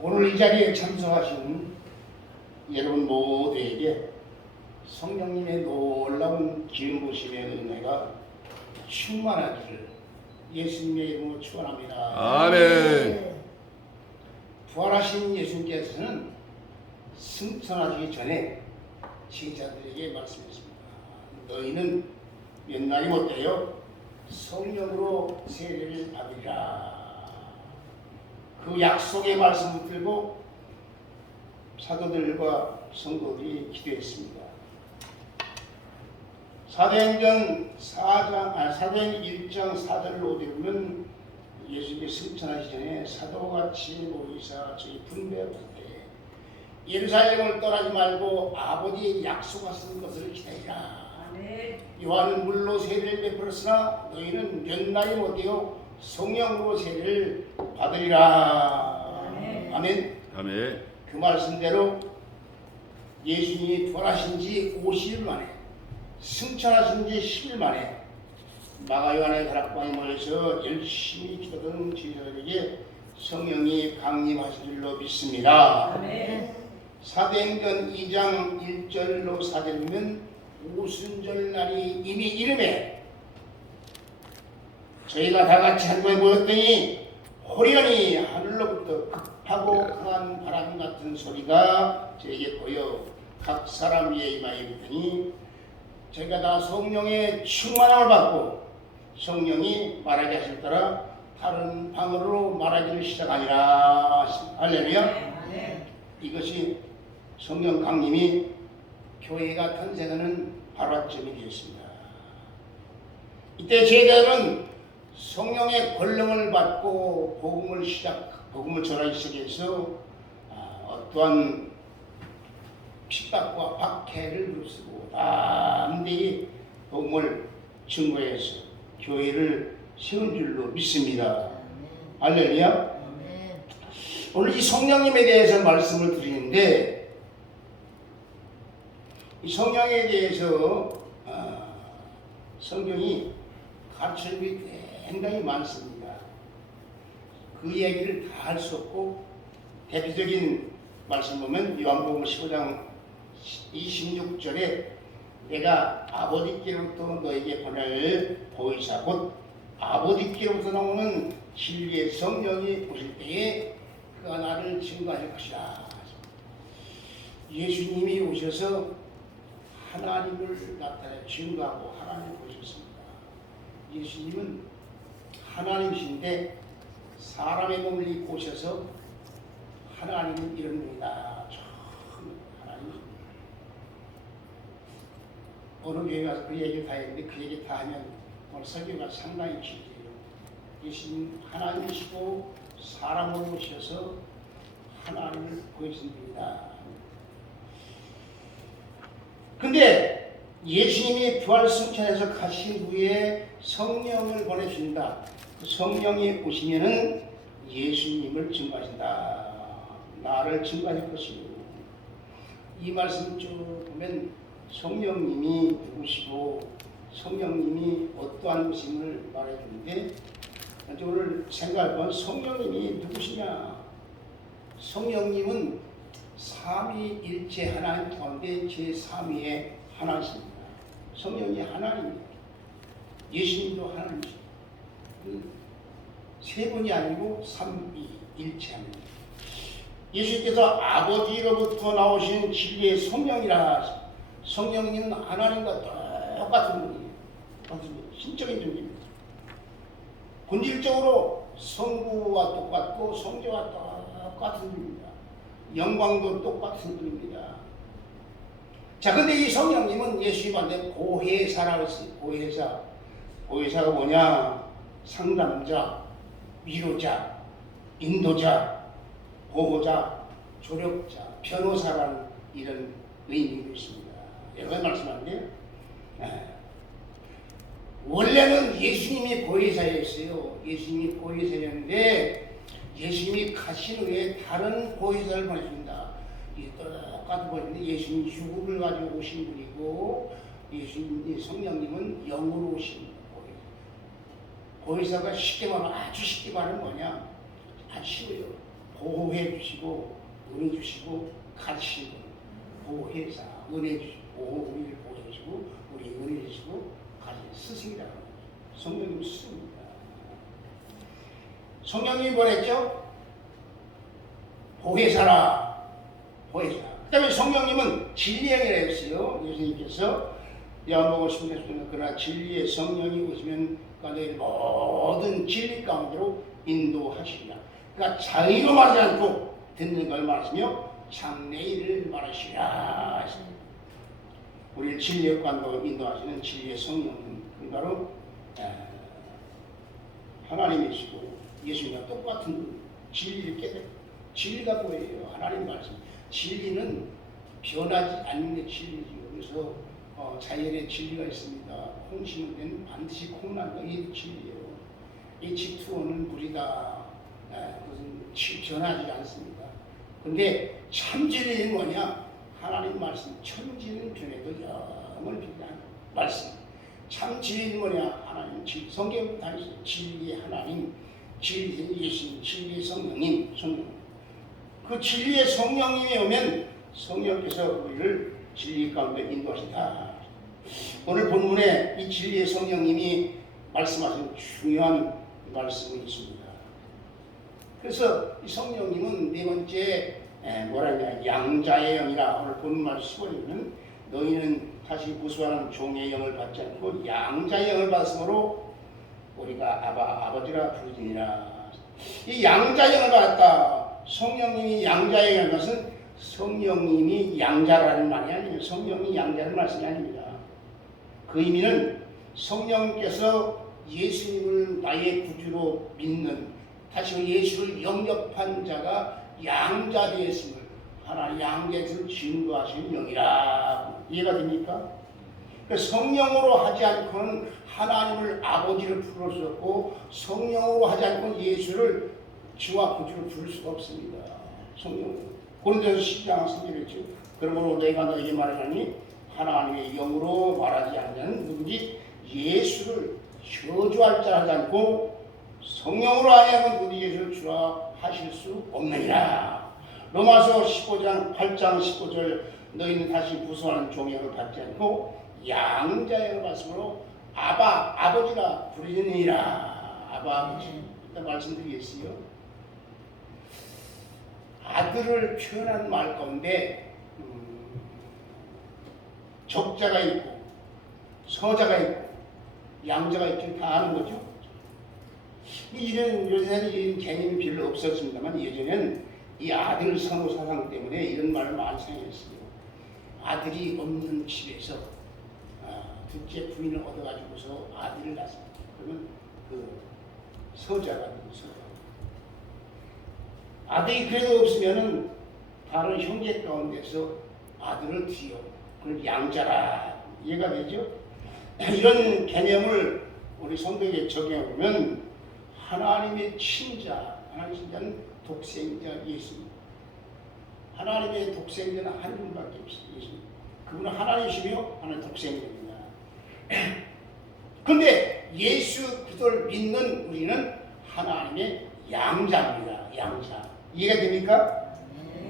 오늘 이 자리에 참석하신 여러분 모두에게 성령님의 놀라운 기름 부으심의 은혜가 충만하기를 예수님의 이름으로 축원합니다. 아멘. 부활하신 예수님께서는 승천하시기 전에 제자들에게 말씀했습니다. 너희는 몇 날이 못되어 성령으로 세례를 받으리라. 그 약속의 말씀을 들고 사도들과 성도들이 기도했습니다. 사도행전 1장 4절로 보면 예수님이 승천하시기 전에 사도같이 모이사 저희 분배하되 예루살렘을 떠나지 말고 아버지의 약속하신 것을 기다리라. 요한은 물로 세례를 베풀었으나 너희는 몇 날이 못되어 성령으로 세례를 받으리라. 아멘. 아멘. 그 말씀대로 예수님이 부활하신 지 50일 만에 승천하신 지 10일 만에 마가요한의 다락방에 모여서 열심히 기도하는 제자들에게 성령이 강림하실 줄로 믿습니다. 아멘. 사도행전 2장 1절로 4절 보면 오순절 날이 이미 이름에 저희가 다 같이 한 곳에 모였더니 호련히 하늘로부터 급하고 강한 바람 같은 소리가 저에게 보여 각 사람 위에 임하여 있더니 저희가 다 성령의 충만함을 받고 성령이 말하게 하실 따라 다른 방언으로 말하기를 시작하니라. 할렐루야. 이것이 성령 강림이 교회가 탄생하는 발화점이 되었습니다. 이때 제자들은 성령의 권능을 받고 복음을 전하기 시작해서 어떠한 핍박과 박해를 무릅쓰고 담대히 복음을 증거해서 교회를 세운 줄로 믿습니다. 할렐루야. 오늘 이 성령님에 대해서 말씀을 드리는데 이 성령에 대해서 성경이 가르치는 게 굉장히 많습니다. 그 얘기를 다 할 수 없고 대표적인 말씀 보면 요한복음 15장 26절에 내가 아버지께로부터 너에게 보낼 보이사 곧 아버지께로부터 나오는 진리의 성령이 오실 때에 그가 나를 증거할 것이라. 예수님이 오셔서 하나님을 나타내 증거하고 하나님을 보셨습니다. 예수님은 하나님이신데 사람의 몸을 입고 오셔서 하나님은 이런 분이다. 처음 하나님. 어느 교회 가서 그 얘기를 다 했는데 그 얘기 다 하면 오늘 설교가 상당히 길어요. 예수님 하나님이시고 사람으로 오셔서 하나님을 보여준 분이다. 근데 예수님이 부활 승천해서 가신 후에 성령을 보내주신다. 그 성령이 오시면은 예수님을 증거하신다. 나를 증거할 것이고 이 말씀 쭉 보면 성령님이 누구시고 성령님이 어떠한 것임을 말해주는데 오늘 생각할 건 성령님이 누구시냐. 성령님은 삼위일체 하나님 가운데 제3위의 하나님입니다. 성령이 하나님입니다. 예수님도 하나님이십니다. 세 분이 아니고 삼위일체합니다. 예수님께서 아버지로부터 나오신 진리의 성령이라. 성령님은 하나님과 똑같은 분이에요. 신적인 존재입니다. 본질적으로 성부와 똑같고 성자와 똑같은 분입니다. 영광도 똑같은 분입니다. 자, 근데 이 성령님은 예수님한테 보혜사라고 했어요. 보혜사가 뭐냐? 상담자, 위로자, 인도자, 보호자, 조력자, 변호사라는 이런 의미가 있습니다. 여러 가지 말씀하는데요. 원래는 예수님이 보혜사였어요. 예수님이 보혜사였는데 예수님이 가신 후에 다른 보혜사를 보내줍니다. 똑같은 보혜사인데 예수님이 육을 가지고 오신 분이고 예수님 성령님은 영으로 오신 보혜사. 보혜사가 쉽게 말하면 아주 쉽게 말하면 뭐냐? 아주 쉬워요. 보호해 주시고 은혜 주시고 가르치시고 보호해사 은혜 주시고 우리를 보호해 주시고 우리 은혜 주시고 가르치는 스승이라고 성령님 스승입니다. 성령님이 뭐랬죠? 보혜사라. 보혜사. 그 다음에 성령님은 진리의 영이라 했어요. 예수님께서 요한복음 16장에 그러나 진리의 성령이 오시면 너희 모든 진리 가운데로 인도하시리라. 그러니까 자의로 말하지 않고 듣는 걸 말하시며 장래일을 말하시라. 우리를 진리의 가운데로 인도하시는 진리의 성령은 바로 하나님이시고 예수님과 똑같은 진리를 깨닫고 진리가 뭐예요? 하나님 말씀. 진리는 변하지 않는 진리죠. 그래서 자연의 진리가 있습니다. 콩 심을 때는 반드시 콩 난다. 이게 진리예요. H2O는 물이다. 그것은 변하지 않습니다. 근데 참 진리는 뭐냐? 하나님 말씀. 천지는 변해도 영원히 변하는 말씀. 참 진리는 뭐냐? 하나님 진리. 성경 다 있어요. 진리의 하나님, 진리의 예수님, 진리의 성령님, 성령. 그 진리의 성령님이 오면 성령께서 우리를 진리 가운데 인도하신다. 오늘 본문에 이 진리의 성령님이 말씀하신 중요한 말씀이 있습니다. 그래서 이 성령님은 네 번째 뭐라 하냐 양자의 영이라. 오늘 본문 말씀 15절은 너희는 다시 무수하는 종의 영을 받지 않고 양자의 영을 받음으로 우리가 아버지라 부르짖으리라. 이 양자의 영을 받았다. 성령님이 양자의 영을 것은 성령님이 양자라는 말이 아니에요. 성령이 양자라는 말씀이 아닙니다. 그 의미는 성령께서 예수님을 나의 구주로 믿는 다시 예수를 영접한 자가 양자 되었음을 하나님 양자에서 증거하시는 영이라. 이해가 됩니까? 성령으로 하지 않고는 하나님을 아버지를 부를 수 없고 성령으로 하지 않고는 예수를 주와 구주로 부를 수가 없습니다. 성령. 고린도서 10장 3절에 있죠. 그러므로 내가 너에게 말하노니 하나님의 영으로 말하지 않는 누구든지 예수를 저주할 자 하지 않고 성령으로 하여금 누구든지 예수를 주라 하실 수 없느니라. 로마서 15장 8장 15절 너희는 다시 무수하는 종영을 받지 않고 양자의 말씀으로 아버지라 부르짖느니라. 아버지. 이따 말씀드리겠어요. 아들을 표현한 말 가운데 적자가 있고 서자가 있고 양자가 있죠. 다 아는 거죠. 요새는 이런 개념이 별로 없었습니다만 예전에는 이 아들 선호 사상 때문에 이런 말을 많이 사용했어요. 아들이 없는 집에서 둘째 부인을 얻어가지고서 아들을 낳습니다. 그러면 그 서자가 되고 서자. 아들이 그래도 없으면은 다른 형제 가운데서 아들을 뒤어 그걸 양자라. 이해가 되죠? 이런 개념을 우리 성경에 적용해보면 하나님의 친자, 하나님의 친자는 독생자 예수님. 하나님의 독생자는 한 분밖에 없어요. 예수님. 그분은 하나님이시며 하나님 독생자입니다. 그런데 예수 그리스도를 믿는 우리는 하나님의 양자입니다. 양자. 이해가 됩니까?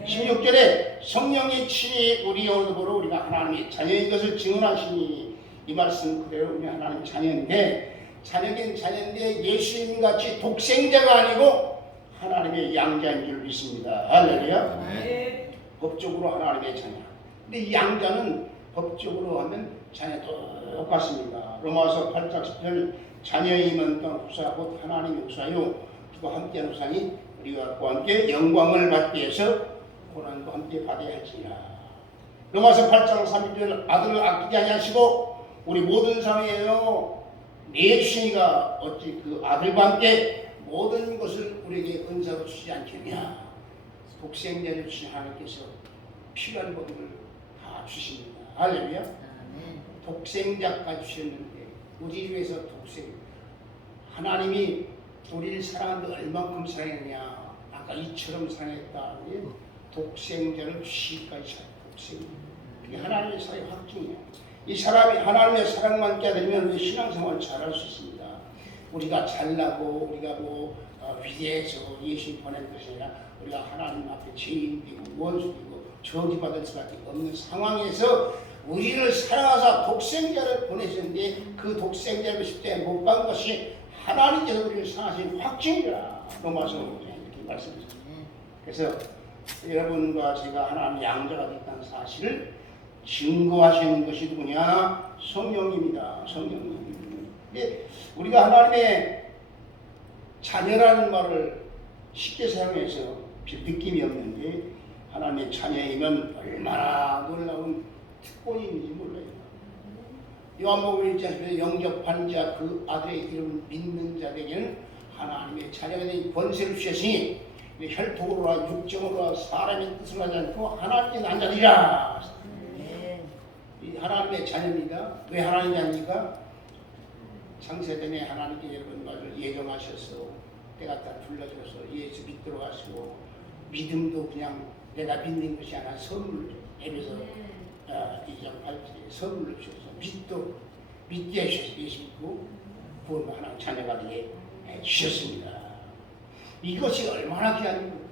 16절에 성령의 친히 우리 영으로 우리가 하나님의 자녀인 것을 증언하시니 이 말씀 그대로 우리 하나님의 자녀인데 자녀긴 자녀인데 예수님같이 독생자가 아니고 하나님의 양자인 줄 믿습니다. 할렐루야. 네. 법적으로 하나님의 자녀. 근데 이 양자는 법적으로 하면 자녀 똑같습니다. 로마서 8장 10절 자녀임은 또 후사 곧 하나님의 후사요 그와 함께하는 후사니 우리가 그와 함께 영광을 받기 위해서 고난과 함께 받아야 할지니라. 로마서 8장 30절 아들을 아끼지 아니하시고 우리 모든 삶에요 내주시니가 어찌 그 아들과 함께 모든 것을 우리에게 은사로 주지 않겠냐. 독생자를 주신 하나님께서 필요한 것들을 다 주십니다. 할렐루야. 독생자까지 주셨는데 우리를 위해서 하나님이 우리를 사랑하는데 얼만큼 사랑했냐. 아까 이처럼 사랑했다. 독생자를 주시기까지 독생자. 이게 하나님의 사랑의 확증이에요. 이 사람이 하나님의 사랑만 깨달으면 우리 신앙생활을 잘할 수 있습니다. 우리가 잘나고 우리가 위대해서 예수님 보낸 것이 아니라 우리가 하나님 앞에 죄인이고 원수이고 저주받을 수밖에 없는 상황에서 우리를 사랑하사 독생자를 보내셨는데 그 독생자를 십자가에 못 박은 것이 하나님께서 우리를 사랑하신 확증이라 로마서 5장에 이렇게 말씀하셨습니다. 그래서 여러분과 제가 하나님의 양자가 됐다는 사실을 증거하시는 것이 누구냐? 성령입니다. 성령님. 우리가 하나님의 자녀라는 말을 쉽게 사용해서 느낌이 없는데 하나님의 자녀이면 얼마나 놀라운 특권인지 몰라요. 요한복음 1장에서 영접한 자 그 아들의 이름을 믿는 자에게는 하나님의 자녀가 된 권세를 주셨으니 혈통으로나 육정으로나 사람의 뜻을 하지 않고 하나님께 난 자들이라. 하나님의 자녀입니다. 왜 하나님의 자녀입니까? 창세전에 하나님께 여러분을 예정하셔서 때가 다 불러줘서 예수 믿도록 하시고 믿음도 그냥 내가 믿는 것이 아니라 선물로 에베소 2장 8절에 선물로 주셔서 믿도 믿게 하셔서 예수 믿고 구원을 하나님 자녀가 되게 주셨습니다. 이것이 얼마나 귀한 거예요.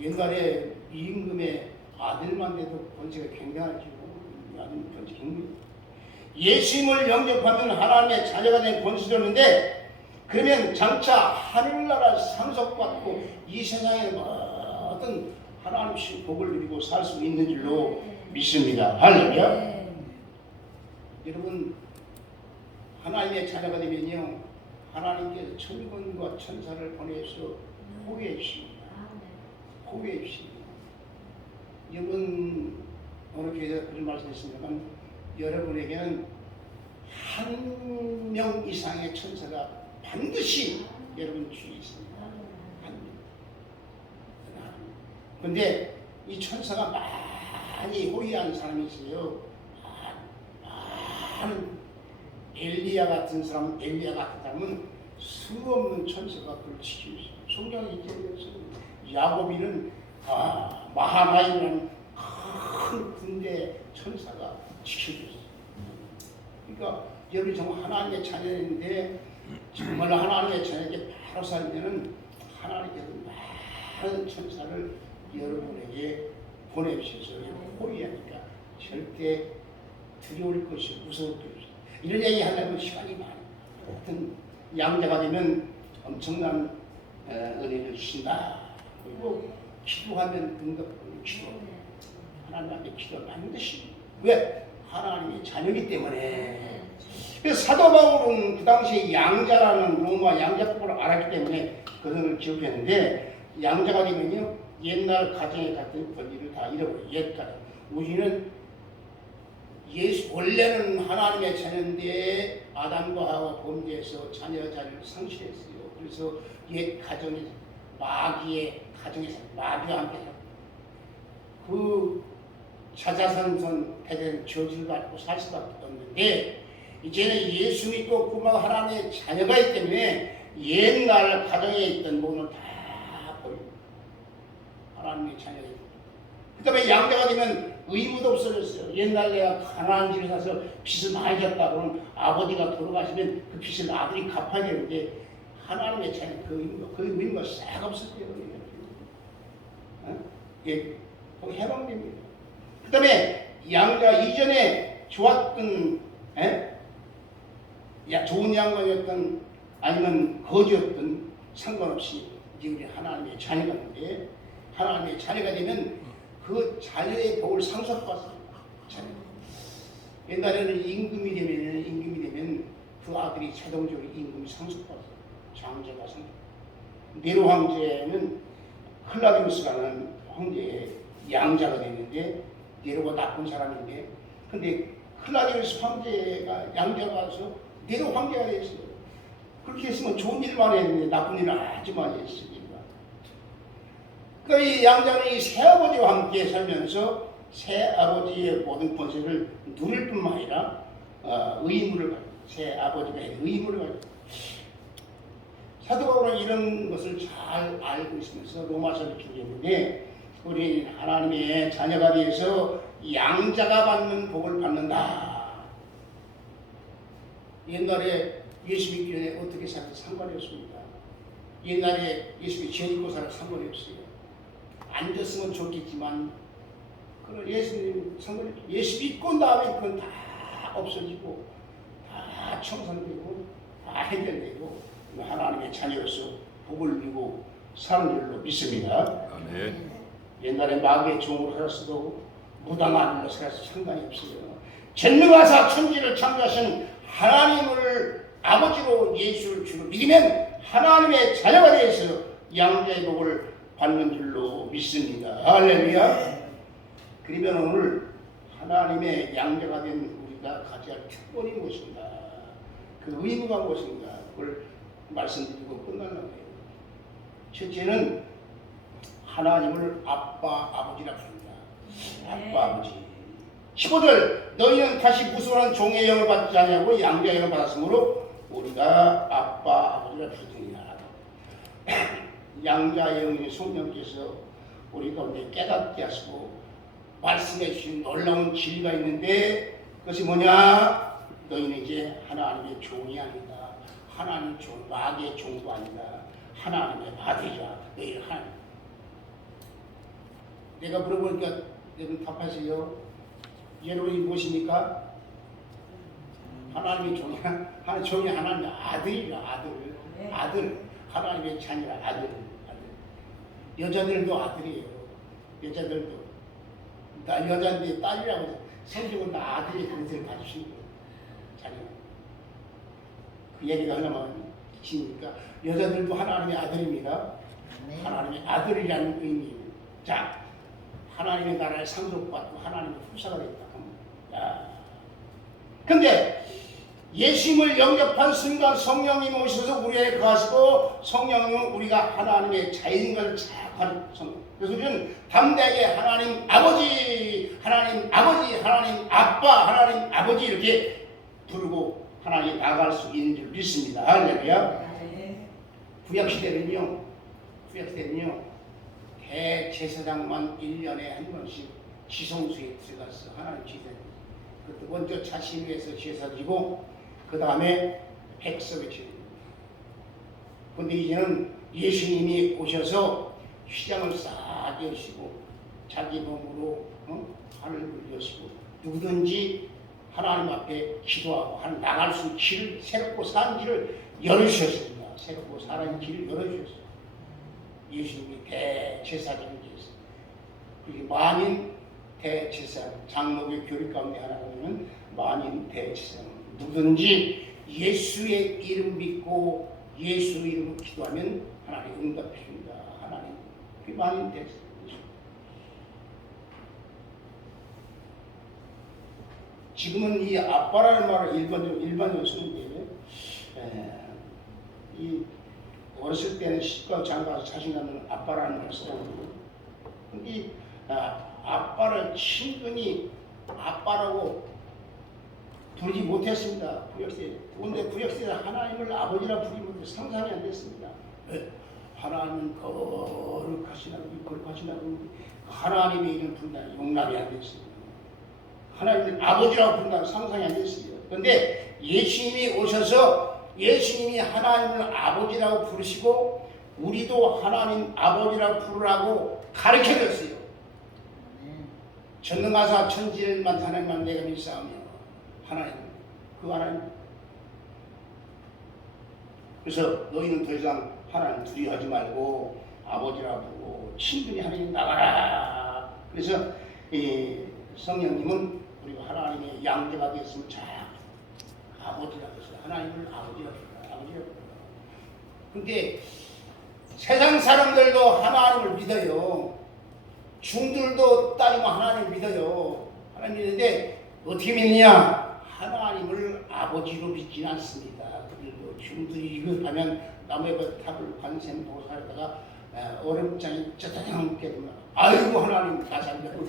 옛날에 임금의 아들만 돼도 권세가 굉장하죠. 예수님을 영접하면 하나님의 자녀가 된 권세였는데 그러면 장차 하늘나라 상속받고 이 세상에 어떤 하나님의 복을 누리고 살 수 있는 줄로 믿습니다. 할렐루야. 여러분 하나님의 자녀가 되면요 하나님께서 천군과 천사를 보내서 호위해 주십니다. 호위해 주십니다. 여러분 오늘 교회에서 그런 말씀했습니다만 여러분에게는 한 명 이상의 천사가 반드시 여러분 주위에 있습니다. 한 명. 그런데 이 천사가 많이 호위한 사람이 있어요. 많은 엘리야 같은 사람은 수없는 천사가 그걸 지키고 있어요. 성경에 기록되어 야곱이는 마하나임이라는 큰 군대 천사가 지키고 있어요. 그러니까 여러분이 정말 하나님의 자녀인데 정말 하나님의 자녀에게 바로 살면은 하나님께서 많은 천사를 여러분에게 보내주셔서 호위하니까 절대 두려울 것이 무서울 것이 이런 얘기 하려면 시간이 많아요. 어떤 양자가 되면 엄청난 은혜를 주신다. 그리고 기도하면 응답하는 기도. 하나님 앞에 기도 반드시. 왜? 하나님의 자녀이기 때문에. 그래서 사도 바울은 그 당시에 양자라는 로마 양자법을 알았기 때문에 그것을 기억했는데 양자가 되면요 옛날 가정에 같은 권리를 다 잃어버려요. 옛가정. 우리는 원래는 하나님의 자녀인데 아담과 하와 범죄해서 자녀 자리를 상실했어요. 그래서 옛 가정에서 마귀의 가정에서 마귀와 함께 그 자자손손 대대는 저주를 받고 살 수밖에 없는데 이제는 예수 믿고 구원받은 하나님의 자녀가 있기 때문에 옛날 가정에 있던 모든 다 버리고 하나님의 자녀가 있고 그 다음에 양자가 되면 의무도 없어졌어요. 옛날 내가 가난한 집에 사서 빚을 많이 졌다 그러면 아버지가 돌아가시면 그 빚을 아들이 갚아야 되는데 하나님의 자녀 그 의무가 싹 없어져요. 예, 그 해방됩니다. 그 다음에 양자 이전에 좋았던 좋은 양반이었던 아니면 거지였던 상관없이 이제 우리 하나님의 자녀가 되는데 하나님의 자녀가 되면 그 자녀의 복을 상속받습니다. 옛날에는 임금이 되면 그 아들이 자동적으로 임금이 상속받아요. 장제가 상속. 네로 황제는 클라디우스라는 황제의 양자가 됐는데 네로가 나쁜 사람인데 근데 클라디우스 황제가 양자가 서 네로 황제가 됐어요. 그렇게 했으면 좋은 일만 했는데 나쁜 일을 아주 많이 했습니다. 그러니까 이 양자는 이 새아버지와 함께 살면서 새아버지의 모든 권세를 누릴 뿐만 아니라 의무를 가지고 새아버지가 의무를 가지고 사도 바울은 이런 것을 잘 알고 있으면서 로마서를 기록했는데 우리 하나님의 자녀가 되어서 양자가 받는 복을 받는다. 옛날에 예수 믿기 전에 어떻게 살지 상관이 없습니다. 옛날에 예수님이 죄 짓고 살아 상관이 없어요. 앉았으면 좋겠지만 그런 예수님 상관이 없어요. 예수 믿고 나면 그건 다 없어지고 다 청산되고 다 해결되고 하나님의 자녀로서 복을 누리고 사는 줄로 믿습니다. 아멘. 옛날에 마귀의 종으로 살았어도 무당한 일로 살아서 상관이 없어요. 전능하사 천지를 창조하신 하나님을 아버지로 예수를 주로 믿으면 하나님의 자녀가 되어서 양자의 복을 받는 줄로 믿습니다. 할렐루야. 그러면 오늘 하나님의 양자가 된 우리가 가져야 할 특권이 무엇인가, 그 의무가 무엇인가, 그걸 말씀드리고 끝나려고 해요. 첫째는 하나님을 아빠, 아버지라 부릅니다. 아빠, 아버지. 15절, 너희는 다시 무수한 종의 영을 받지 아니하고 양자의 영을 받았으므로 우리가 아빠, 아버지라 부르느니라. 양자의 영인 성령께서 우리 가운데 깨닫게 하시고 말씀해 주신 놀라운 진리가 있는데, 그것이 뭐냐? 너희는 이제 하나님의 종이 아니다. 하나님의 종, 마귀의 종도 아니다. 하나님의 아들이라. 너희는 하나님. 내가 물어보니까 여러분 답하세요. 여러분이 무엇입니까? 하나님의 종이야. 하나님 종이 하나님의 아들이라. 아들. 하나님의 자녀라. 아들. 여자들도 아들이에요. 여자들도. 나 여자인데 딸이라고 생기고 나 아들이 그릇을 봐주신 거예요. 자녀. 그 얘기가 하나만 있으니까 여자들도 하나님의 아들입니다. 하나님의 아들이라는 의미. 자, 하나님의 나라에 상속받고 하나님의 후사가 됐다. 근데 예수님을 영접한 순간 성령님이 오셔서 우리 안에 거하시고, 성령님은 우리가 하나님의 자인인 것을 자각하는 성령. 그래서 우리는 담대하게 하나님 아버지, 하나님 아버지, 하나님 아빠, 하나님 아버지 이렇게 부르고 하나님께 나아갈 수 있는 줄 믿습니다. 할렐루야. 구약시대는요, 대제사장만 1년에 한 번씩 지성소에 들어가서 하나님 제사, 그것도 먼저 자신 위해서 제사 지고 그 다음에 백성의 제사. 그런데 이제는 예수님이 오셔서 휘장을 싹 여시고 자기 몸으로 하늘을 여시고 누구든지 하나님 앞에 기도하고 나갈 수 있는 길을, 새롭고 산 길을 열어주셨습니다. 새롭고 사는 길을 열어주셨어요. 예수님이 대제사장이었어요. 그리고 만인 대제사장, 장로교 교리 가운데 하나는 만인 대제사장. 누구든지 예수의 이름 믿고 예수 이름으로 기도하면 하나님 응답해 줍니다. 하나님. 그 만인 대제사장. 지금은 이 아빠라는 말을 일반적으로 쓰는데, 이 어렸을 때는 시집가고 장가가서 자신감은 아빠라는 말을 쓰고, 근데 아빠를 친근히 아빠라고 부르지 못했습니다. 구약시대. 그런데 구약시대 하나님을 아버지라 부르지 못해 상상이 안 됐습니다. 왜? 하나님은 거룩하시나고 하나님의 이름 부른다 용납이 안 됐습니다. 하나님은 아버지라고 부른다는 상상이 안 됐습니다. 그런데 예수님이 오셔서 예수님이 하나님을 아버지라고 부르시고 우리도 하나님 아버지라고 부르라고 가르쳐줬어요. 전능하사 천지를 만든 하나님만 내가 믿사오며 하나님, 그 하나님. 그래서 너희는 더 이상 하나님 두려워하지 말고 아버지라고 부르고 친근히 하나님 나가라. 그래서 이 성령님은 우리가 하나님의 양자가 되었으면 자 아버지라고 했어요. 하나님을 아버지라고 부르라. 아버지라고 부르라. 근데 세상 사람들도 하나님을 믿어요. 중들도 따지면 하나님을 믿어요. 하나님 믿는데 어떻게 믿느냐? 하나님을 아버지로 믿지는 않습니다. 그리고 중들이 이것하면 나무에 탑을 관세음 보고 살다가 얼음장에 짜자장 깨면 아이고 하나님 다 살려고.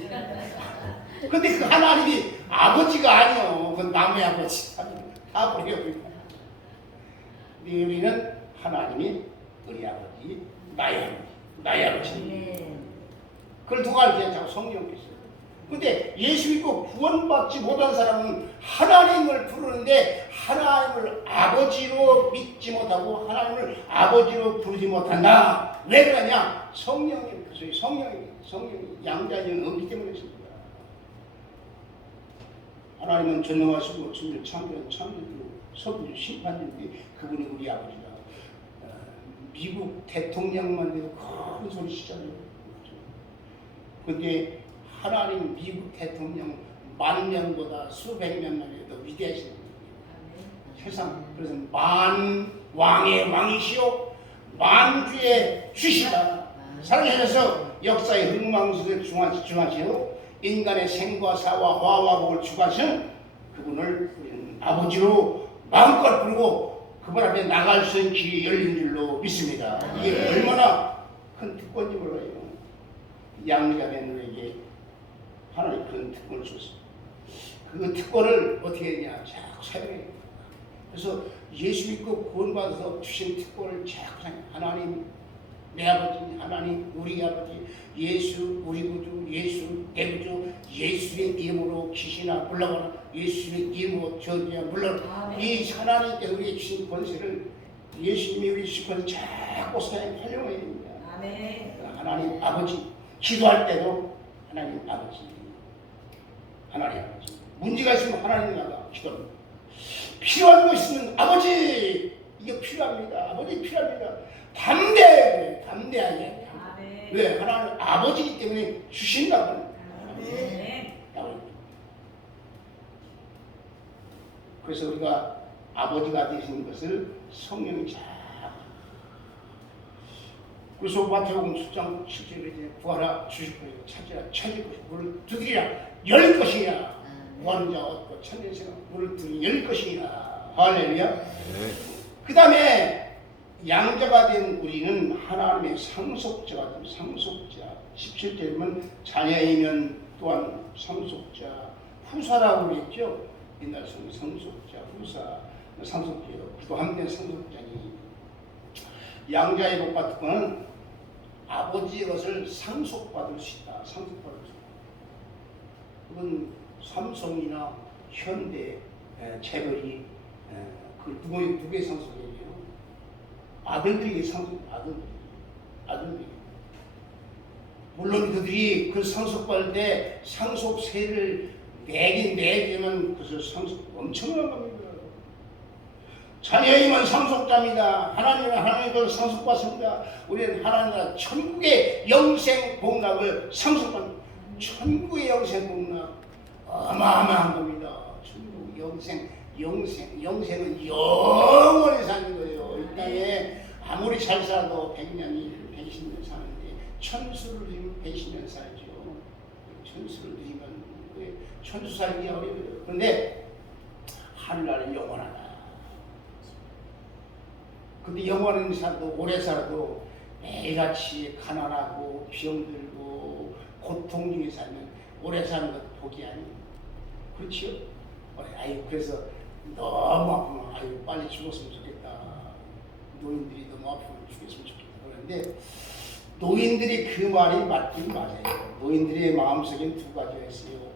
근데 그 하나님이 아버지가 아니요. 그건 나무의 아버지. 다 버려버립니다. 우리는 하나님이 우리 아버지, 나의 아버지. 그걸 누가 알게 자꾸 성령께서 근데 예수 믿고 구원받지 못한 사람은 하나님을 부르는데 하나님을 아버지로 믿지 못하고 하나님을 아버지로 부르지 못한다. 왜 그러냐? 성령이 양자적인 없기 때문에 그렇습니다. 하나님은 전능하시고 진리 창조한 창조주 서부주 심판주인데 그분이 우리 아버지다. 미국 대통령만 돼도 큰 소리 치잖아요. 근데 하나님 미국 대통령 10,000명보다 수백 명만이 더 위대하신 분이에요. 세상 그래서 만왕의 왕이시오 만주의 주시다. 살아계셔서 역사의 흥망수를 중하시오 인간의 생과 사와 화와 복을 주관하신 그분을 우리는 아버지로 마음껏 부르고 그분 앞에 나갈 수 있는 길이 열린 줄로 믿습니다. 이게 얼마나 큰 특권인지 몰라요. 양자된 우리에게 하나님 그런 특권을 줬습니다. 그 특권을 어떻게 했냐? 자꾸 사용해요. 그래서 예수 믿고 구원받아서 주신 특권을 자꾸 사용해요. 하나님 내 아버지, 하나님 우리 아버지, 예수 우리 구주, 예수 내 구주, 예수의 이름으로 귀신아 물러가라, 예수의 이름으로 저주야 물러가라. 이 하나님께서 우리에게 주신 권세를 예수님이 우리 주신 권세를 자꾸 활용해야 됩니다. 하나님 아버지, 기도할 때도 하나님 아버지, 하나님 아버지. 문제가 있으면 하나님 나가 기도합니다. 필요한 것이 있으면 아버지 이게 필요합니다. 아버지 필요합니다. 담대하게. 왜? 하나님 아버지이기 때문에 주신다고. 그래서 우리가 아버지가 되시는 것을 성령이 잘. 그래서 마태복음 10장 7절에 구하라 주실 것이고 찾으라 찾을 것이고 문을 두드리라 열 것이냐. 구하는 자가 얻고 찾는 자가 문을 두드리라 열 것이냐. 할렐루야. 그 다음에 양자가 된 우리는 하나님의 상속자가 됩니다. 상속자. 17절에 보면 자녀이면 또한 상속자. 후사라고 그랬죠. 옛날 상속자, 후사, 상속자요. 그도 함께 상속자니. 양자의 복 같은 거는 아버지의 것을 상속받을 수 있다. 상속받을 수 있다. 그건 삼성이나 현대, 재벌이 그 누구의 상속이에요? 아들들이 상속, 아들들이. 물론 그들이 그 상속받을 때 상속세를 내긴 내지만 그것을 상속 엄청난 겁니다. 자녀이면 상속자입니다. 하나님은 하나님의 것을 상속받습니다. 우리는 하나님과 천국의 영생 복락을 상속받습니다. 천국의 영생 복락 어마어마한 겁니다. 천국 영생은 영원히 사는 거예요. 이 땅에 아무리 잘 살아도 100년, 120년 사는데 천수를 드리면 120년 살죠. 천수를 드리면 천수 살기가 어려워요. 그런데 하늘나라는 영원하다. 근데 영원한 살도 오래 살아도 매일같이 가난하고 병들고 고통 중에 살면 오래 사는 것도 복이 아니에요. 그렇지요? 아유 그래서 너무 아프면 아유 빨리 죽었으면 좋겠다. 노인들이 너무 아프면 죽였으면 좋겠다. 그런데 노인들이 그 말이 맞긴 맞아요. 노인들의 마음속엔 두 가지가 있어요.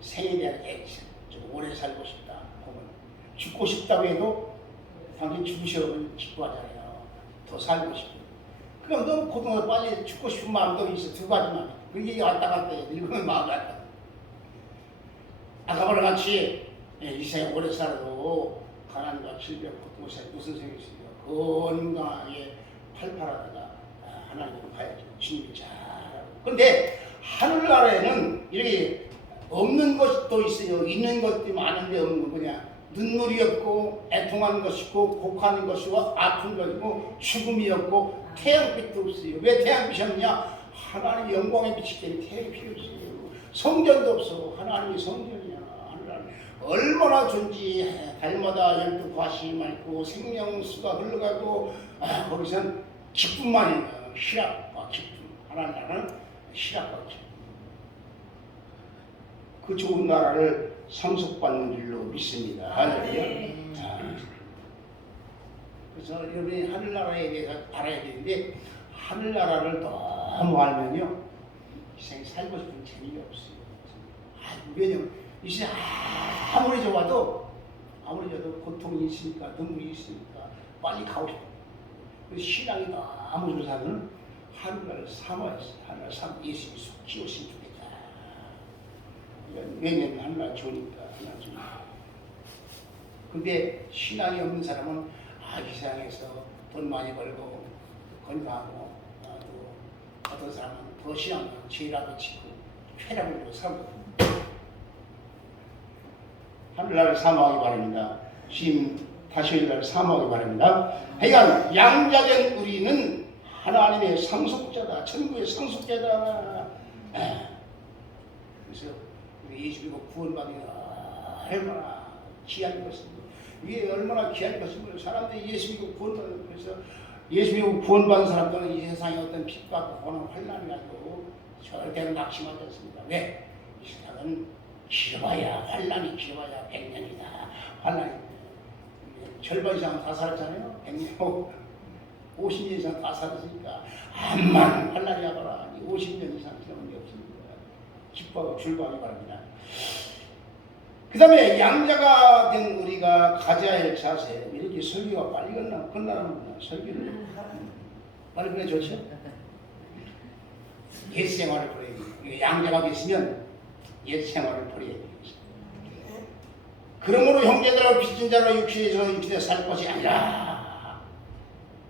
생에 대한 액션, 좀 오래 살고 싶다. 보면 죽고 싶다고 해도 당신 죽으셔면 기뻐하잖아요. 더 살고 싶고. 그럼 너무 고통을 빨리 죽고 싶은 마음도 있어. 두 가지만. 그게 왔다 갔다 해요. 늙으면 마음이 왔다. 아까 말한 같이 이 세상 오래 살아도 가난과 질병, 고통을 살 무슨 소용이 있어요. 건강하게 팔팔하다가 하나님으로 가야죠. 주님이 잘하고. 그런데 하늘나라에는 이렇게 없는 것도 있어요. 있는 것도 많은데 없는 거 그냥 눈물이 없고 애통하는 것이 있고 곡하는 것이고 아픈 것이고 죽음이 없고 태양빛도 없어요. 왜 태양빛이 없냐? 하나님 영광의 빛이 때문에 태양이 필요 없어요. 성전도 없어. 하나님이 성전이야. 하나님 얼마나 존귀해. 달마다 12과시 맑고 생명수가 흘러가고 거기선 기쁨만이 있어요. 희락과 기쁨. 하나님은 희락과 기쁨. 그 좋은 나라를 상속받는 줄로 믿습니다. 할렐루야. 그래서 여러분이 하늘나라에 대해서 알아야 되는데 하늘나라를 너무 알면요 이 세상에 살고 싶은 재미가 없어요. 왜냐면 이제 아무리 좋아도 고통이 있으니까 눈물이 있으니까 빨리 가고 싶어. 신앙이 너무 좋은 사람은 하늘나라를 사모했어요. 하늘나라를 예수님이 속 키웠으면 좋겠다. 왜냐면 하늘나라 좋으니까 하늘나라 좋으니까. 근데 신앙이 없는 사람은 이 세상에서 돈 많이 벌고 건강하고 또 어떤 사람은 더 신앙은 죄라도 지고 쾌락을 누리고 살거든요. 하늘나라를 사모하기 바랍니다. 주님 다시 나라를 사모하기 바랍니다. 하여간 양자된 우리는 하나님의 상속자다. 천국의 상속자다. 그래서 우리 예수님과 구원받는 게 얼마나 귀한 것입니다. 이게 얼마나 귀한 것입니다. 사람들이 예수 믿고 구원받는 그래서 예수 믿고 구원받은 사람들은 이 세상에 어떤 핍박, 고난, 환난이 가지고 절대로 낙심하지 않습니다. 왜? 이 세상은 길어봐야 환난이 길어봐야 100년이다. 환난이 절반 이상 다 살았잖아요. 100년, 50년 이상 다 살았으니까 암만 환난이 와봐라. 50년 이상 지나는 게 없습니다. 기뻐하고 즐거워하기 바랍니다. 그 다음에 양자가 된 우리가 가져야 할 자세. 이렇게 설교가 빨리 끝나면 설교를 빨리 끝내 좋죠? 옛 생활을 버려야 돼요. 양자가 됐으면 옛 생활을 버려야 돼요. 그러므로 형제들하고 빚진 자로 육신에 살 것이 아니라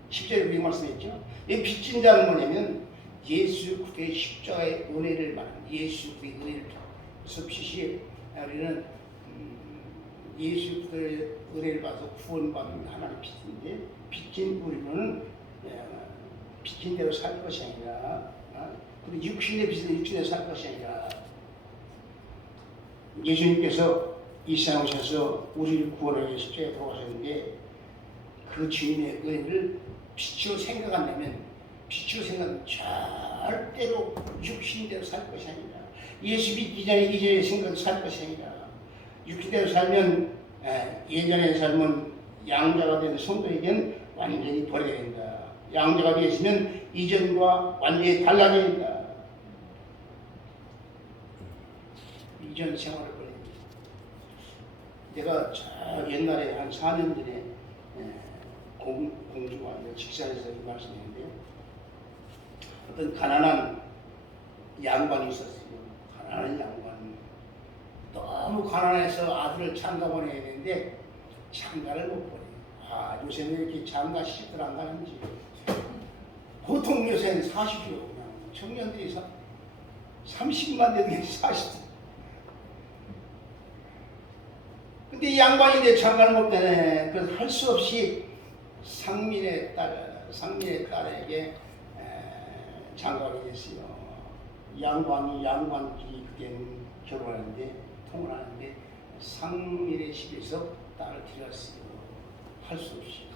10절에 그렇게 말씀했죠. 이 빚진 자는 뭐냐면 예수 그리스도의 십자가의 은혜를 말합니다. 예수 그리스도의 은혜를 그래서 빚이 우리는 예수 그리스도의 은혜를 받아서 구원받는 하나님의 빚인데 빚진 우리는 빚진 대로 살 것이 아니라 그리고 육신의 빚은 육신에 살 것이 아니라 예수님께서 이 세상 오셔서 우리를 구원하기 위해 십자가에 돌아가셨는데 그 주님의 은혜를 빛으로 생각한다면 절대로 육신대로 살 것이 아니라 예수 믿기 전에 이전의 생각을 살 것이 아니라 육신대로 살면 예전의 삶은 양자가 된 성도에겐 완전히 버려야 된다. 양자가 되었으면 이전과 완전히 달라져야 된다. 이전 생활을 버려야 된다. 내가 옛날에 한 4년 전에 공주가 직사에서 말씀했는데 어떤 가난한 양반이 있었어요. 가난한 양반. 너무 가난해서 아들을 장가 보내야 되는데 장가를 못 보내요. 요새는 이렇게 장가 시집들 안 가는지. 보통 요새는 40요. 그냥 청년들이 30만 되는 게 40대. 근데 이 양반인데 장가를 못 되네. 그래서 할 수 없이 상민의 딸에게 장가를 됐어요. 양반끼리 그때는 결혼하는데 통혼하는데 상민의 집에서 딸을 데려왔어요. 할 수 없이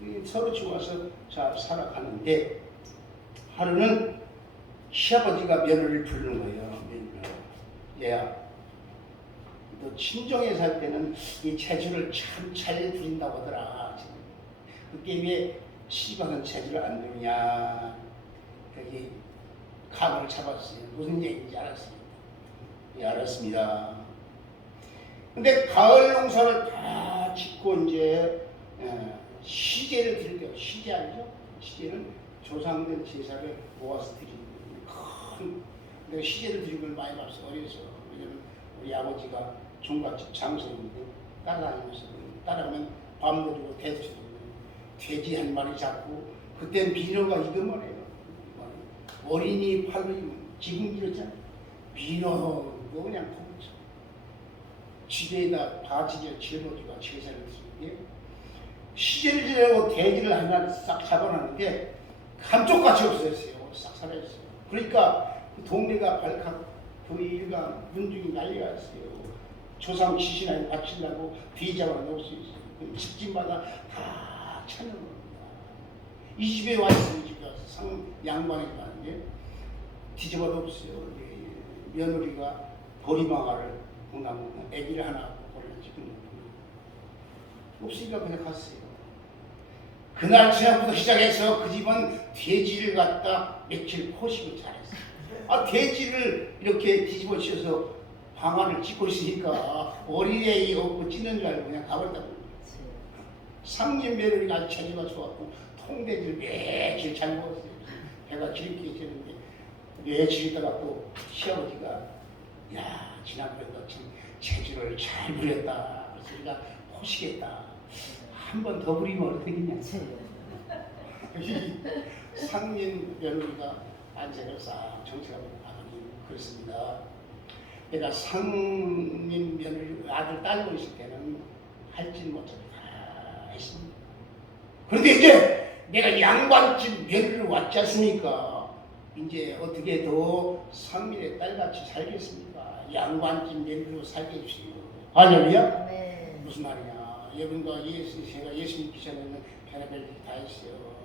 가는데 서로 좋아서 잘 살아가는데 하루는 시아버지가 며느리를 부르는 거예요. 얘야, 너 친정에 살 때는 이 재주를 참 잘 부린다고 하더라. 그게 왜 시집와서 재주를 안 부리냐. 거기 감을 잡았어요. 무슨 얘기인지 알았어요. 예, 알았습니다. 근데 가을 농사를 다 짓고 이제 시제를 드릴 때요. 시제 알죠? 시제는 조상된 제사를 모아서 드리는 큰. 내가 시제를 드린 걸 많이 봤어. 어려서. 왜냐면 우리 아버지가 종갓집 장소인데 따라다니면서 따라오면 밥 먹이고 돼지 한 마리 잡고 그땐 비료가 이것만 해요. 어린이 팔로 지금 비료잖아요. 비료 그냥 퍼붓죠. 집에다 바지를 지어놓기가 제사를 드리는데 시제를 지내고 돼지를 하나 싹 잡아놨는데 감쪽같이 없어졌어요. 싹 사라졌어요. 그러니까 그 동네가 발칵 그 일가 문중이 난리가 났어요. 조상 지신하에 바친다고 돼지 잡아놓을 수 있어요. 집집마다 다 찾는 겁니다. 이 집에 와있어요. 이 집에 와서 양반이 왔는데 뒤집어도 없어요. 며느리가 보리망아를 공나무 애기를 하나 버려지 없으니까 그냥 갔어요. 그날 저녁부터 시작해서 그 집은 돼지를 갖다 며칠 포식을 잘했어요. 돼지를 이렇게 뒤집어 씌워서 방안을 찍고 있으니까 어린애이 없고 찌는 줄 알고 그냥 가버렸다고. 상림 며느리가 아주 체리가 좋았고 통돼지를 며칠 잘 먹었어요. 배가 기름기 찌는데 며칠 있다가 또 시아버지가 야 지난번에 너 참 재주를 잘 부렸다. 그래서 우리가 호시겠다. 한 번 더 부리면 어떻겠냐. 이 상림 며느리가 안색을 싹 정색하고 아버님 그렇습니다. 내가 상림 며느리 아들 딸고 있을 때는 할진 못하고 다 했습니다. 그런데 이제 내가 양반집 며느리로 왔지 않습니까? 이제 어떻게 더 상민의 딸같이 살겠습니까? 양반집 며느리로 살게 해주시고. 할렐루야? 네. 무슨 말이냐? 여러분과 제가 예수 믿기 전에는 별의별 일이 다 했어요.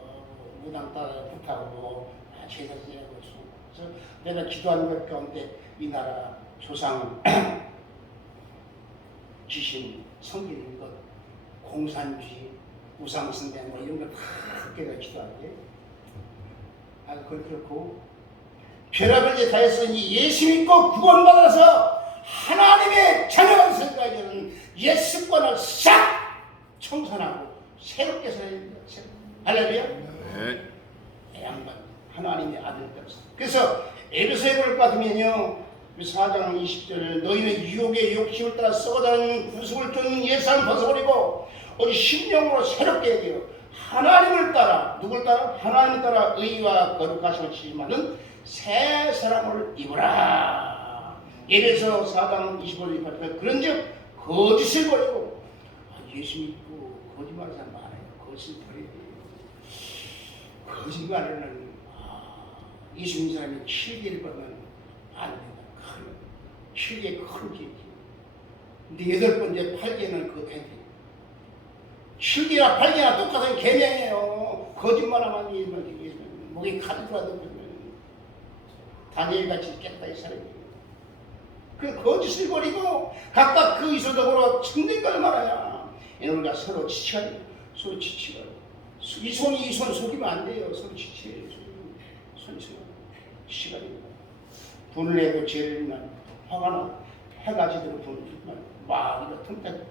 무당 따라 부탁하고 제사 지내고. 그래서 내가 기도하는 것 가운데 이 나라 조상 지신 성기는 것 공산주의 우상숭배 뭐 이런 걸 다 내가 기도하는데 그걸 그렇고 별의별 일 다 했으니 예수 믿고 구원받아서 하나님의 자녀가 될까지는 옛 습관을 싹 청산하고 새롭게 살아야 됩니다. 할렐루야. 네. 양반 하나님의 아들답습니다. 그래서 에베소에 볼 것 같으면요 4장 20절 너희는 유혹의 욕심을 따라 썩어가는 구속을 쫓는 옛사람 벗어버리고 우리 심령으로 새롭게 해야 돼요. 하나님을 따라 누굴 따라? 하나님을 따라 의와 거룩하심을 지음하는 새 사람을 입으라. 에베소 4장 25절 28절 그런즉 거짓을 버리고 예수 믿고 거짓말하는 사람 많아요. 거짓을 버려야 돼요. 거짓말은 예수 믿는 사람이 7개를 받으면 안 된다. 7개 큰 죄지. 근데 8번째 8개는 그 애들. 7개나 8개나 똑같은 계명이에요. 거짓말하면 목에 칼이 들어와도 다니엘같이 깨끗하게 살아야 돼요. 그 거짓을 버리고 각각 그 이소덕으로 청된 걸 말하냐. 우리가 서로 지치가요. 서로 지치가요. 이 손이 이 손 속이면 안 돼요. 서로 지치해요. 손이 시간입니다. 분을 내고 죄를 면 화가 나 해가 지도록 분을 막 이렇게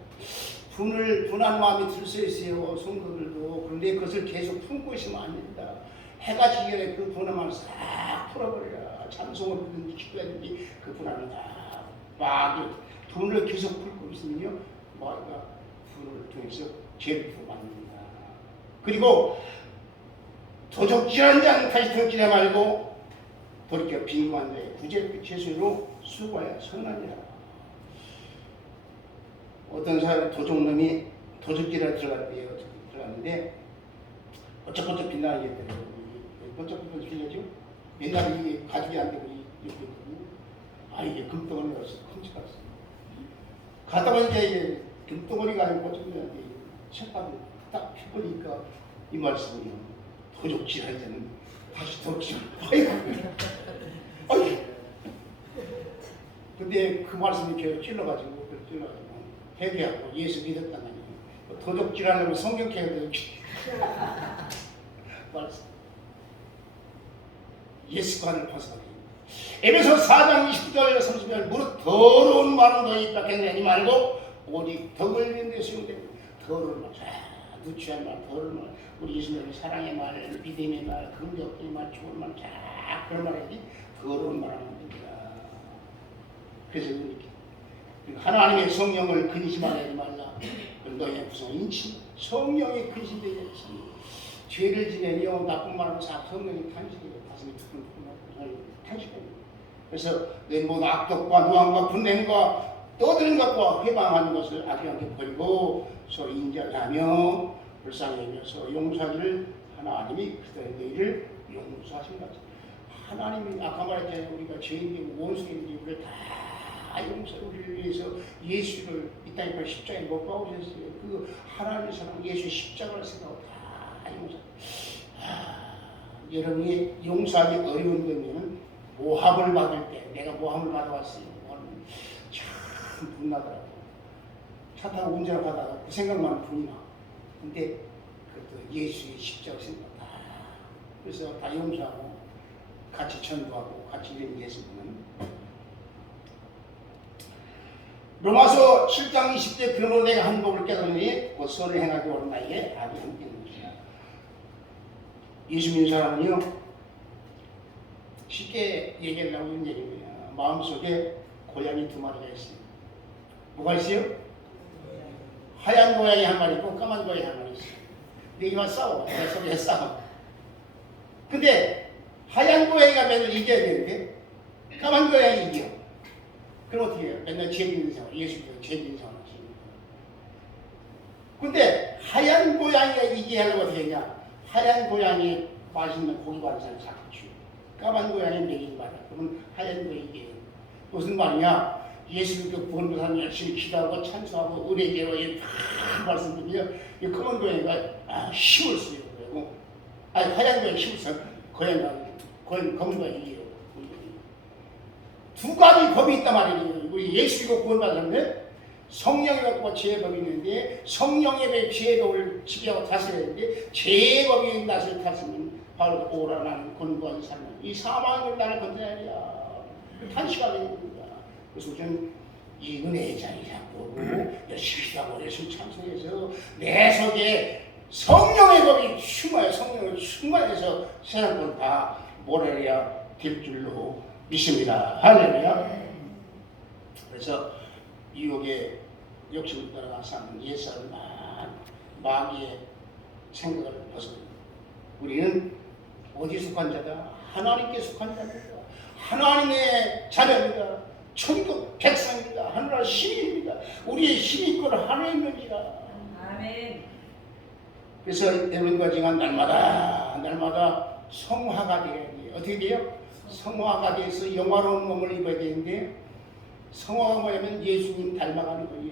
분한 마음이 들수 있어요. 성도들도. 그런데 그것을 계속 품고 있으면 안 됩니다. 해가 지기 전에 그 분한 마음을 싹 풀어버려야 찬송을 부르든지 기도하든지 그 분한을 막 분을 계속 풀고 있으면요 마귀가 분을 통해서 죄를 만듭니다. 그리고 도적질한 자는 다시 도적질하지 말고 돌이켜 빈궁한 자의 구제 죄수로 수고하여 선하니라. 어떤 사람 도적놈이 도적질에 들어갔는데 번쩍번쩍 빛나는 게 있더라고요. 번쩍번쩍 빛나죠? 옛날에 이게 가죽이 안 되고 이렇게 이게 금덩어리가 큼직했어. 가다 보니까 이게 금덩어리가 아니고 번쩍번쩍 책가도 딱 펴보니까 이 말씀이요. 도적질할 때는 다시 도적질. 아이고. 근데 그 말씀이 계속 찔러가지고 회개하고 예수 믿었단 말이에요. 도적질하려면 성경 깨야 말씀. 예수관을 벗어나요. 에베소 4장 29절 30절 무릇 더러운 말은 너희 밖에 내지 말고 오직 덕을 이루는 데 수용되고 더러운 말, 누추한 말, 더러운 말, 우리 예수님의 사랑의 말, 믿음의 말, 긍정의 말, 좋은 말, 그런 말 해야지 더러운 말 하면 됩니다. 그래서 이렇게 하나님의 성령을 근심하지 말라. 너희의 구성 인치 성령의 근심되지 않습니다. 죄를 지내며 나쁜 말하면 성령이 탄식해요. 가슴이 두근두근 탄식해요. 그래서 내 모든 악독과 노함과 분냄과 떠드는 것과 회방하는 것을 악하게 버리고 서로 인자하며 불쌍히 여겨서 용서하기를 하나님이 그들의 너희를 용서하신 것 같아요. 하나님이 아까 말했잖아요. 우리가 죄인이고 원수인데 우리를 다 용서를 우리를 위해서 예수를 이 땅에 십자가에 못 박으셨어요. 그 하나님의 사랑 예수 십자가를 생각하고 다 용서. 여러분이 용서하기 어려운 거면 모함을 받을 때 내가 모함을 받아왔어요. 참 분나더라고. 차 타고 운전을 가다가 그 생각만 분이 나. 근데 그것도 예수의 십자가 생각다. 그래서 다 용서하고 같이 전도하고 같이 이런 예수님은 로마서 7장 20절 그러므로 내가 한 법을 깨달으니 곧 선을 행하기 어려운 나에게 악이 함께 있는 것이다. 예수 믿는 사람은요 쉽게 얘기하려고 하는 얘기입니다. 마음속에 고양이 두 마리가 있어요. 뭐가 있어요? 하얀 고양이 한 마리 있고 까만 고양이 한 마리 있어요. 근데 이만 싸워. 내 속에 싸워. 근데 하얀 고양이가 맨날 이겨야 되는데 까만 고양이 이겨. 그럼 어떻게 해요? 맨날 죄 짓는 생활, 예수 믿는 죄 짓는 생활 하십니다. 근데 하얀 고양이가 이기게 하려고 어떻게 했냐? 하얀 고양이 맛있는 고기 반찬을 자꾸 주고 까만 고양이 먹이지 마라. 그러면 하얀 고양이 이겨요. 무슨 말이냐? 예수 믿고 구원받은 사람 열심히 기도하고 찬송하고 은혜제로 다 말씀드리면 이 까만 고양이가 힘을 쓰요. 아니 하얀 고양이 힘을 써. 고양이가 검은 고양이 이겨요. 두 가지 법이 있단 말이에요. 우리 예수 믿고 구원받았는데 성령의 법과 죄의 법이 있는데 성령의 법, 죄의 법을 지배하고 다스려야 되는데 죄의 법이 나를 다스리면 바로 오라나는 권고한 삶. 이 사망을 나를 건져내야 탄식하게 됩니다. 그래서 우리는 이 은혜의 자리 잡고 열심히 하고 열심히 찬송해서 내 속에 성령의 법이 충만해 성령을 충만해서 세상권 다 몰아내야 될 줄로 믿습니다. 할렐루야. 그래서 유혹의 욕심을 따라가서 옛사람 마귀의 생각을 벗어납니다. 우리는 어디 속한 자다? 하나님께 속한 자입니다. 하나님의 자녀입니다. 천국 백성입니다. 하나님 시민입니다. 우리의 힘이권 하나님입니다. 아멘. 그래서 여러분과 지금 날마다 성화가 되어야 돼요. 어떻게 돼요? 성화가 돼서 영화로운 몸을 입어야 되는데 성화가 뭐냐면 예수님 닮아가는 거예요.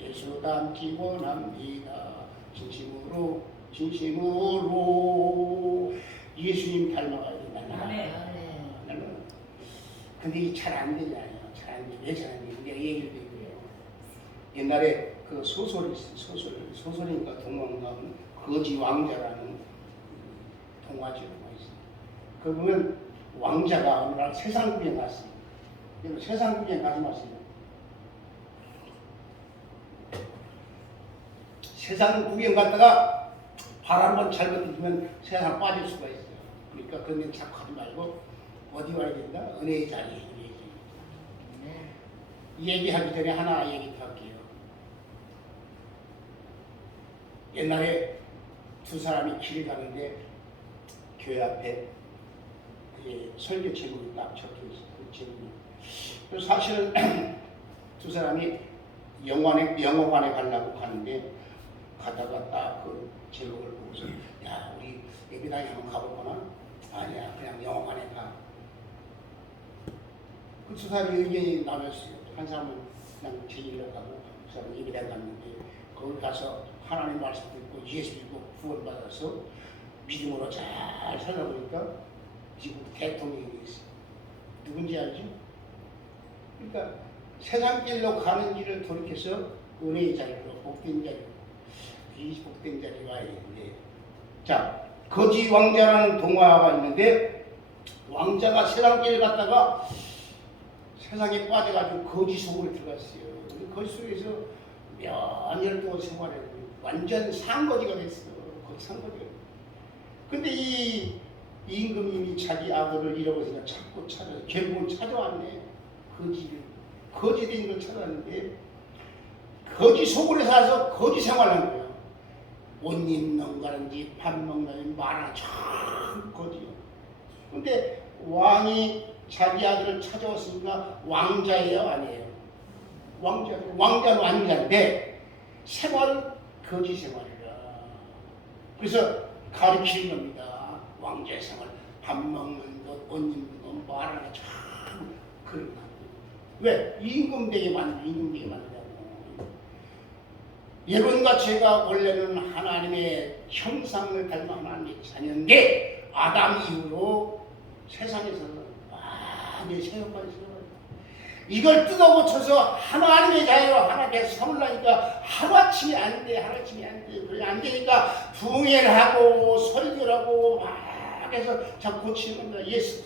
예수 닮기 원합니다. 진심으로 예수님 닮아가야 돼. 날마다. 근데 잘 안 되잖아요. 잘 안 돼. 왜 잘 안 돼? 내가 얘기를 드리고요. 옛날에 그 소설이 있어요. 소설인가 동화인가 거지 왕자라는 동화지가 있어요. 그 보면 왕자가 어느 날 세상 구경 갔어요. 세상 구경 가지 마세요. 세상 구경 갔다가 발 한번 잘못 들면 세상 빠질 수가 있어요. 그러니까 그런 자꾸 하지 말고 어디 와야 된다? 은혜의 자리에. 얘기하기 전에 하나 얘기 더 할게요. 옛날에 두 사람이 길을 가는데 교회 앞에 설교 제목이 딱 적혀 있어요. 그 제목이. 그래서 사실은 두 사람이 영화관에 가려고 가는데 가다가 딱 그 제목을 보고서 야 우리 예배당에 한번 가볼거나 아니야 그냥 영화관에 가. 그 두 사람이 의견이 나눴어요. 한 사람은 그냥 제일로 가고 그 사람은 예배당 갔는데 거기 가서 하나님 말씀 듣고 예수 믿고 구원받아서 믿음으로 잘 살다 보니까 지금 대통령이 됐어요. 누군지 알죠? 그러니까 세상 길로 가는 길을 돌이켜서 은혜의 자리로 복된 자리로 이 복된 자리로 와야 되는데 자 거지 왕자라는 동화가 있는데 왕자가 세상 길을 갔다가 세상에 빠져가지고 거지 속으로 들어갔어요. 거지 속에서 몇 년 동안 생활했는데 완전 상거지가 됐어요. 거기 상거지가. 근데 이 임금님이 자기 아들을 잃어버리니까 자꾸 찾아서 결국은 찾아왔네. 거지 된 걸 찾아왔는데 거지 속으로 사서 거지 생활하는 거예요. 옷 입는 거는지 밥 먹는 말하는 참 거지요. 근데 왕이 자기 아들을 찾아왔으니까 왕자예요, 아니에요? 왕자는 왕자인데 생활은 거지 생활이라. 그래서 가르치는 겁니다. 왕자의 생활, 밥 먹는 것, 옷 입는 것, 말하는 것 참 그런 거. 왜? 임금되게 만들냐고. 여러분과 제가 원래는 하나님의 형상을 닮은 하나님의 자녀인데 아담 이후로 세상에서는 내 생각만 있어요. 이걸 뜯어고쳐서 하나님의 자유로 하나님께 삼으려니까 하루아침이 안 돼. 그래 안 되니까 붕해하고 설교를 하고 막 해서 자꾸 고치는 겁니다. 예수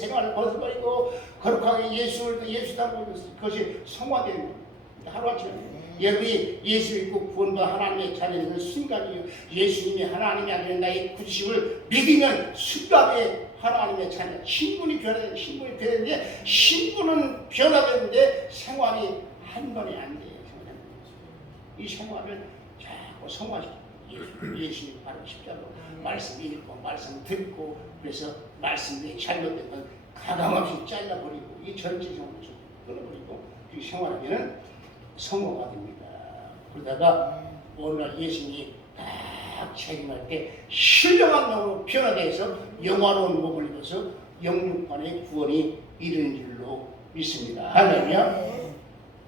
생활을 벗어버리고 거룩하게 예수 담고 그것이 성화되는 겁니다. 바뀌었습니다. 하루아침에. 여러분이 예수 믿고 구원받아 하나님의 자녀는 순간이요. 예수님이 하나님의 아들 나의 구주심을 믿으면 순간에 하나님의 자녀, 신분이 변화되는데, 신분은 변화되는데 생활이 한 번에 안 돼요. 이 생활을 자꾸 성화시키고 예수님 바로 십자가로 말씀 읽고 말씀 듣고 그래서 말씀이 잘못된 건 가감없이 잘라버리고 이 전체 생활을 끊어버리고 그 생활하면 성화가 됩니다. 그러다가 오늘날 예수님이 딱 책임할 때 신령한 영으로 변화돼서 영화로운 몸을 입어서 영육간의 구원이 이르는 줄로 믿습니다. 할렐루야.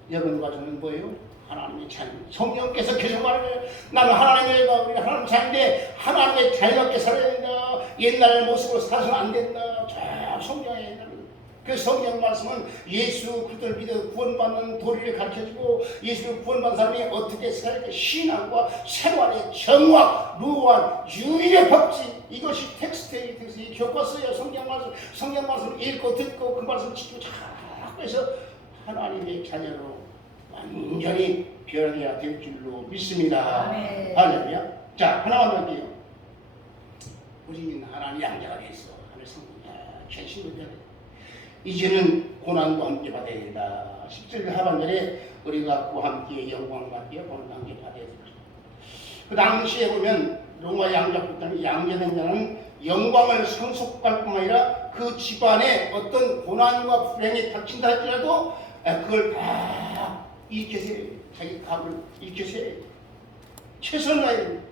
여러분과 저는 뭐예요? 하나님의 자녀. 성령께서 계속 말하면 나는 하나님의 자녀인데 하나님의 자녀답게 살아야 된다. 옛날 모습으로 살아서는 안 된다. 자, 성령의 그 성경 말씀은 예수 그리스도를 믿어 구원받는 도리를 가르쳐주고 예수를 구원받은 사람이 어떻게 살아야 신앙과 생활의 정확, 무한, 유일의 법칙 이것이 텍스트에 이 교과서예요. 성경 말씀 읽고 듣고 그 말씀 지키고 자꾸 해서 하나님의 자녀로 완전히 변해야 될 줄로 믿습니다. 할렐루야. 자, 하나만 더 할게요. 우리는 하나님 양자가 됐어. 하늘 성령 최신의 변화. 이제는 고난도 함께 받아야 된다. 17절 하반절에 우리가 그와 함께 영광을 받게 고난도 함께 받아야 된다. 그 당시에 보면 로마 양자국가는 양자된 자는 영광을 상속할 뿐만 아니라 그 집안에 어떤 고난과 불행이 닥친다 할지라도 그걸 다 일으켜서 자기 값을 일으켜서 최선을 다해야 됩니다.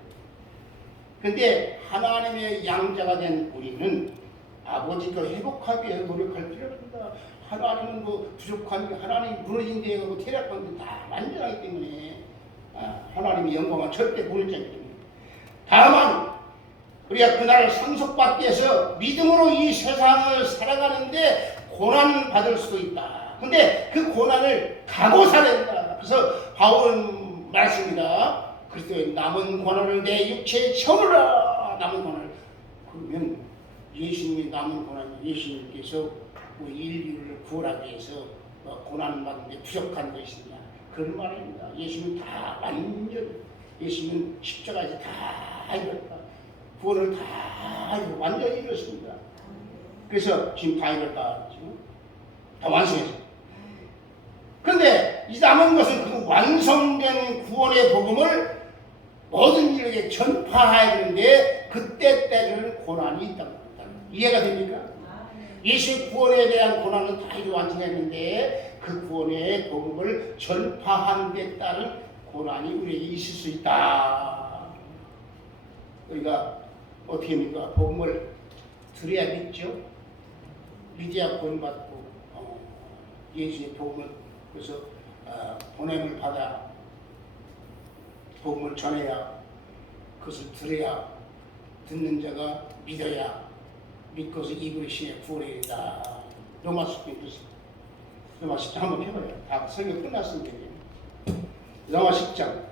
그런데 하나님의 양자가 된 우리는 아버지가 회복하기 위해 노력할 필요가 없습니다. 하나님은 뭐 부족한 게 하나님이 무너진 데에 뭐 퇴락한 게 다 완전하기 때문에 하나님의 영광은 절대 무너지지 않기 때문에 다만 우리가 그날을 상속받기 위해서 믿음으로 이 세상을 살아가는데 고난을 받을 수도 있다. 근데 그 고난을 각오 살아야 된다. 그래서 바울은 말씀입니다. 그리스도의 남은 고난을 내 육체에 채우라. 남은 고난을. 그러면 예수님이 남은 고난, 예수님께서 인류를 구원하기 위해서 고난을 받는데 부족한 것이 있냐. 그런 말입니다. 예수님은 다 완전, 예수님은 십자가에서 다 이뤘다. 구원을 다 완전히 이뤘습니다. 그래서 지금 다 이뤘다. 지금 다 완성했어요. 그런데 이 남은 것은 그 완성된 구원의 복음을 모든 이에게 전파해야 되는데 그때 때에는 고난이 있다고 합니다. 이해가 됩니까? 예수의 구원에 대한 고난은 다 이루 완성했는데 그 구원의 복음을 전파한 데 따른 고난이 우리에게 있을 수 있다. 우리가 어떻게 합니까? 복음을 들어야 믿죠? 믿어야 구원받고 예수의 복음을 그래서 보냄을 받아 복음을 전해야 그것을 들어야 듣는 자가 믿어야 믿고서 입으로 신에 구원해야 된다. 로마 10장 로마 10장 한번 해봐요. 다 설교 끝났습니다. 로마 10장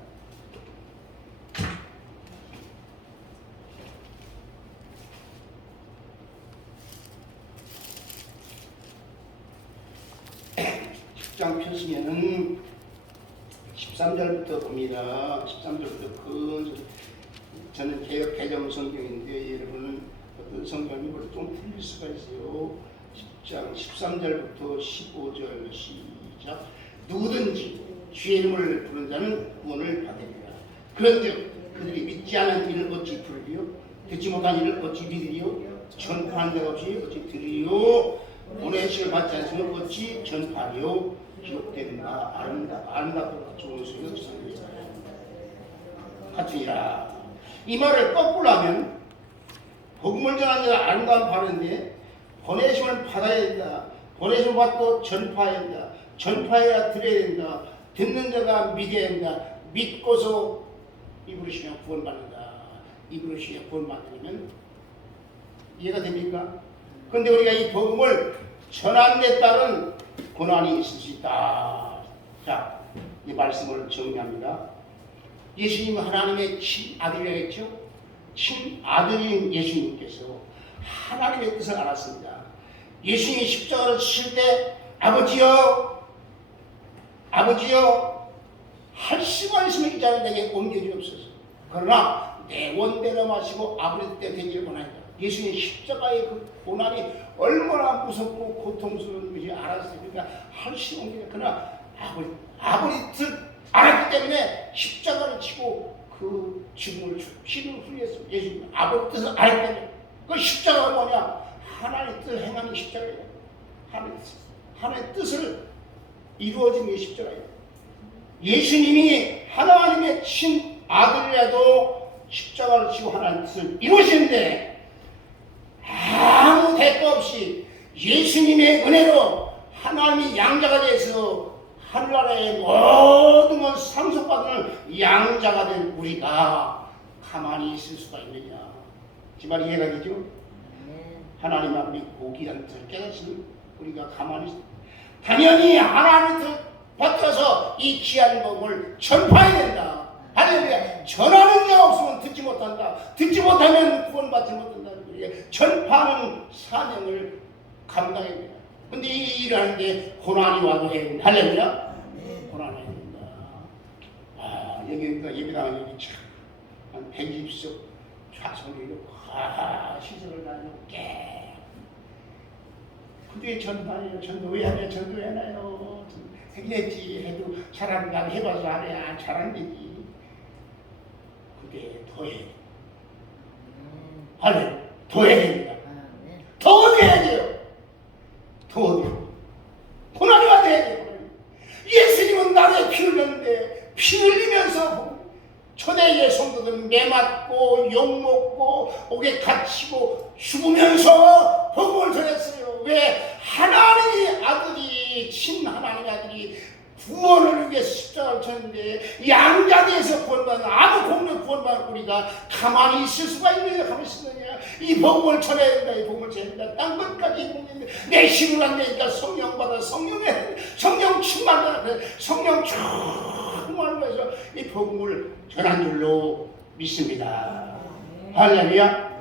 펴시면은 13절부터 봅니다. 13절부터 저는 개혁 개정 성경인데 여러분은 어떤 성경이 좀 틀릴 수가 있어요. 10장 13절부터 15절 시작. 누구든지 주의 이름을 부르는 자는 구원을 받으리라. 그런즉 그들이 믿지 않은 이를 어찌 부르리요? 듣지 못한 이를 어찌 믿으리요? 전파한 자가 없이 어찌 들으리요? 보내심을 받지 않으면 어찌 전파하리요? 기록된 바 아름답고 좋은 소리가 같으니라. 이 말을 거꾸로 하면 복음을 전하는 자가 아름다운 바인데 보내심을 받아야 된다. 보내심을 받고 전파해야 된다. 전파해야 들어야 된다. 듣는 자가 믿어야 된다. 믿고서 입으로 쉬면 구원받는다. 입으로 쉬면 구원받으면 이해가 됩니까? 그런데 우리가 이 복음을 전하는 데 따른 고난이 있을 수 있다. 자, 이 말씀을 정리합니다. 예수님은 하나님의 친아들이라고 했죠. 친아들인 예수님께서 하나님의 뜻을 알았습니다. 예수님이 십자가를 치실 때 아버지여 할 수만 있으면 이 자를 내게 옮겨주옵소서. 그러나 내 원대로 마시고 아버지 때 되기를 원하니라. 예수님의 십자가의 그 고난이 얼마나 무섭고 고통스러운 것이 알았어요. 그러니까 할 수 없는 게 그러나 아버지 뜻 알았기 때문에 십자가를 치고 그 죽음을 피를 흘렸어요. 예수님 아버지 뜻을 알기 때문에. 그 십자가가 뭐냐? 하나님의 뜻을 행하는 십자가예요. 하나님의 뜻을 이루어진 게 십자가예요. 예수님이 하나님의 친아들이라도 십자가를 지고 하나님의 뜻을 이루시는데 아무 대가 없이 예수님의 은혜로 하나님이 양자가 돼서 하늘나라의 모든 것 상속받는 양자가 된 우리가 가만히 있을 수가 있느냐. 지 말이 이해가 되죠? 하나님 앞에 고귀한 뜻을 깨닫으면 우리가 가만히 있습니다. 당연히 하나님의 뜻 받들어서 이 귀한 복음을 전파해야 된다. 할렐루야. 전하는 자 없으면 듣지 못한다. 듣지 못하면 구원받지 못한다. 전파하는 사명을 감당해야 된다. 근데 이 일을 하는데 고난이 와도 해야 된다. 할렐루야. 고난이 해야 된다. 여기가 예배당은 여기 한 120석 좌석을 이렇게 시설을 가지고 깨. 그게 전파예요. 전도 왜 하냐? 전도 왜 하나요? 했지 해도 사람이 난 해봐서 안 해. 잘 안 되지. 그게 더해. 할렐루야. 더 해야 됩니다. 더 해야 돼요. 더 돼요. 고난이 와야 돼요. 예수님은 나라에 피 흘렸는데 피 흘리면서 초대의 성도들은 매맞고 욕먹고 옥에 갇히고 죽으면서 복음을 전했어요. 왜? 하나님의 아들이 하나님의 아들이 구원을 위해 십자가를 쳤는데 양자대에서 구원받는 아무 공로 구원받는 우리가 가만히 있을 수가 있느냐? 가만히 있느냐? 이 복음을 전해야 된다. 이 복음을 전해야 된다. 딴 것까지 복음인데 내 힘으로 안 되니까 성령 받아 성령 충만받아 성령 충만해서 이 복음을 전한 줄로 믿습니다. 할렐루야.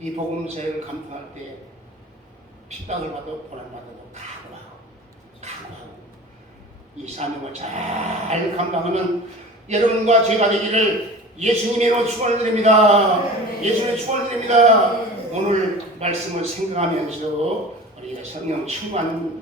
이 복음 사역을 감당할 때 핍박을 받아도 고난받아도 각오하고 이 사명을 잘 감당하는 여러분과 제가 되기를 예수님의 축원을 드립니다. 예수님의 축원을 드립니다. 오늘 말씀을 생각하면서 우리가 성령 충만한